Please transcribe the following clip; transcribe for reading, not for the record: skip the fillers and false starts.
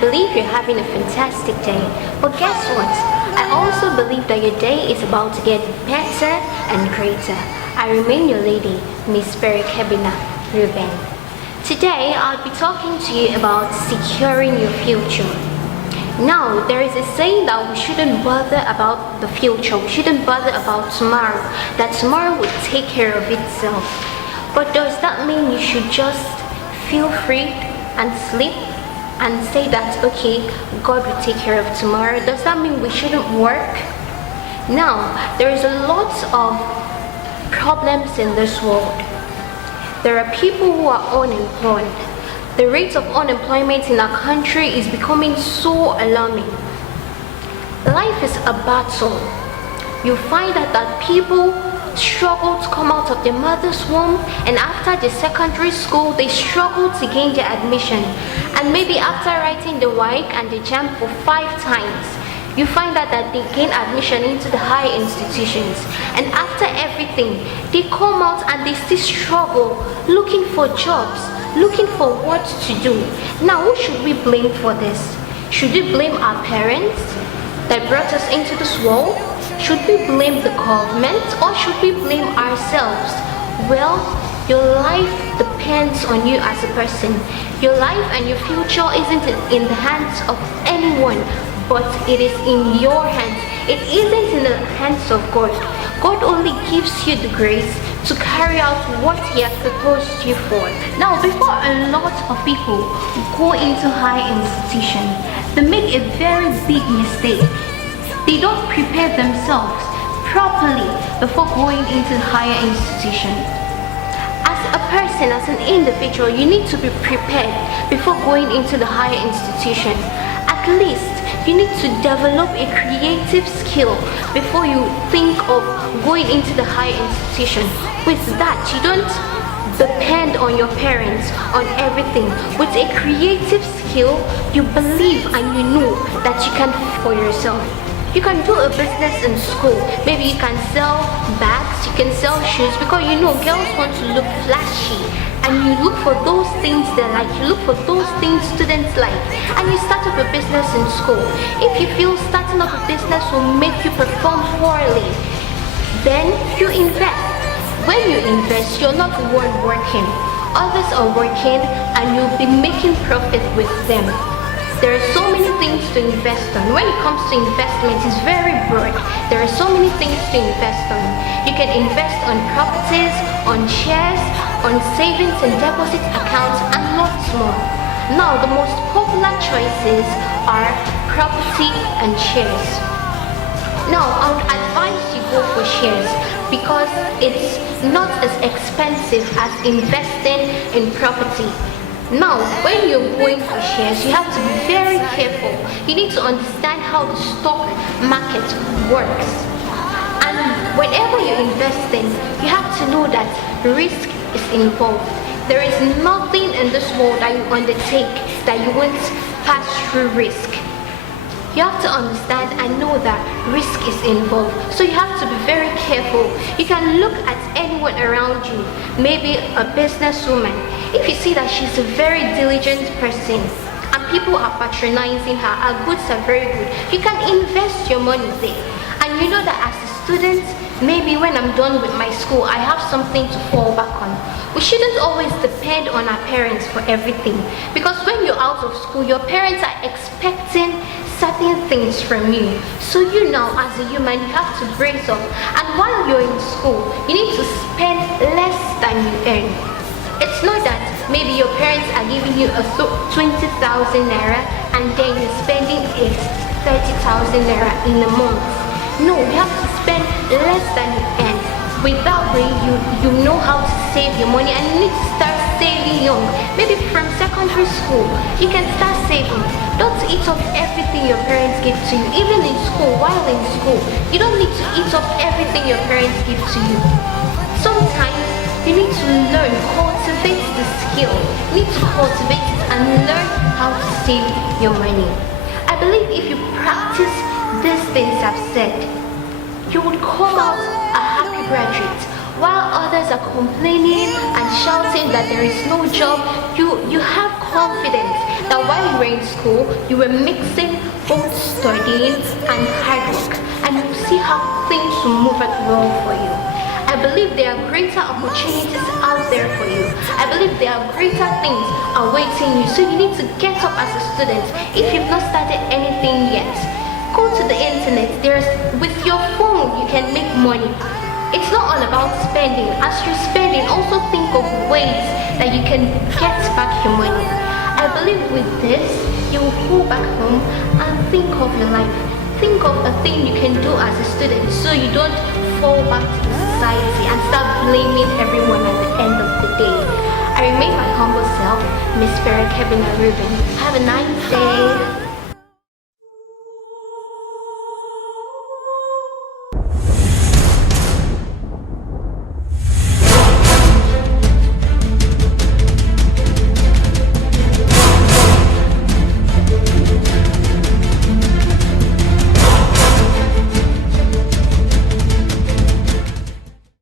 believe you're having a fantastic day. But guess what? I also believe that your day is about to get better and greater. I remain your lady, Miss Berry Kebina Ruben. Today, I'll be talking to you about securing your future. Now, there is a saying that we shouldn't bother about the future, we shouldn't bother about tomorrow, that tomorrow will take care of itself. But does that mean you should just feel free and sleep and say that, okay, God will take care of tomorrow? Does that mean we shouldn't work? Now, there is a lot of problems in this world. There are people who are unemployed. The rate of unemployment in our country is becoming so alarming. Life is a battle. You find that people struggle to come out of their mother's womb, and after the secondary school they struggle to gain their admission, and maybe after writing the WAEC and the JAMB for 5 times you find out that they gain admission into the higher institutions, and after everything they come out and they still struggle looking for jobs, looking for what to do. Now, who should we blame for this? Should we blame our parents that brought us into this world? Should we blame the government, or should we blame ourselves? Well, your life depends on you as a person. Your life and your future isn't in the hands of anyone, but it is in your hands. It isn't in the hands of God. God only gives you the grace to carry out what He has proposed you for. Now, before a lot of people go into higher institution, they make a very big mistake. They don't prepare themselves properly before going into higher institution. As a person, as an individual, you need to be prepared before going into the higher institution. At least you need to develop a creative skill before you think of going into the higher institution. With that, you don't depend on your parents, on everything. With a creative skill, you believe and you know that you can for yourself. You can do a business in school. Maybe you can sell bags, you can sell shoes, because you know girls want to look flashy, and you look for those things they like, you look for those things students like, and you start up a business in school. If you feel starting up a business will make you perform poorly, then you invest. When you invest, you're not the one working. Others are working and you'll be making profit with them. There are so many things to invest on. When it comes to investment, it's very broad. There are so many things to invest on. You can invest on properties, on shares, on savings and deposit accounts, and lots more. Now, the most popular choices are property and shares. Now, I would advise you go for shares because it's not as expensive as investing in property. Now, when you're going for shares, you have to be very careful. You need to understand how the stock market works. And whenever you're investing, you have to know that risk is involved. There is nothing in this world that you undertake that you won't pass through risk. You have to understand and know that risk is involved. So you have to be very careful. You can look at anyone around you, maybe a businesswoman. If you see that she's a very diligent person and people are patronizing her, her goods are very good, you can invest your money there. And you know that as a student, maybe when I'm done with my school, I have something to fall back on. We shouldn't always depend on our parents for everything, because when you're out of school, your parents are expecting certain things from you. So you now, as a human, you have to brace up. And while you're in school, you need to spend less than you earn. It's not that maybe your parents are giving you a 20,000 naira and then you're spending 30,000 naira in a month. No, you have to spend less than you earn. With that way, you know how to save your money, and you need to start saving young. Maybe from secondary school, you can start saving. Don't eat up everything your parents give to you. Even in school, while in school, you don't need to eat up everything your parents give to you. Sometimes you need to learn, cultivate the skill. You need to cultivate it and learn how to save your money. I believe if you practice these things I've said, you would come out a happy graduate. While others are complaining and shouting that there is no job, you have confidence that while while you were in school, you were mixing both studying and hard work, and you see how things will move out well for you. I believe there are greater opportunities out there for you. I believe there are greater things awaiting you. So you need to get up as a student. If you've not started anything yet, go to the internet. With your phone, you can make money. It's not all about spending. As you're spending, also think of ways that you can get back your money. I believe with this, you will go back home and think of your life. Think of a thing you can do as a student so you don't fall back to society and start blaming everyone at the end of the day. I remain my humble self, Miss Farah Kebina Reuben. Have a nice day.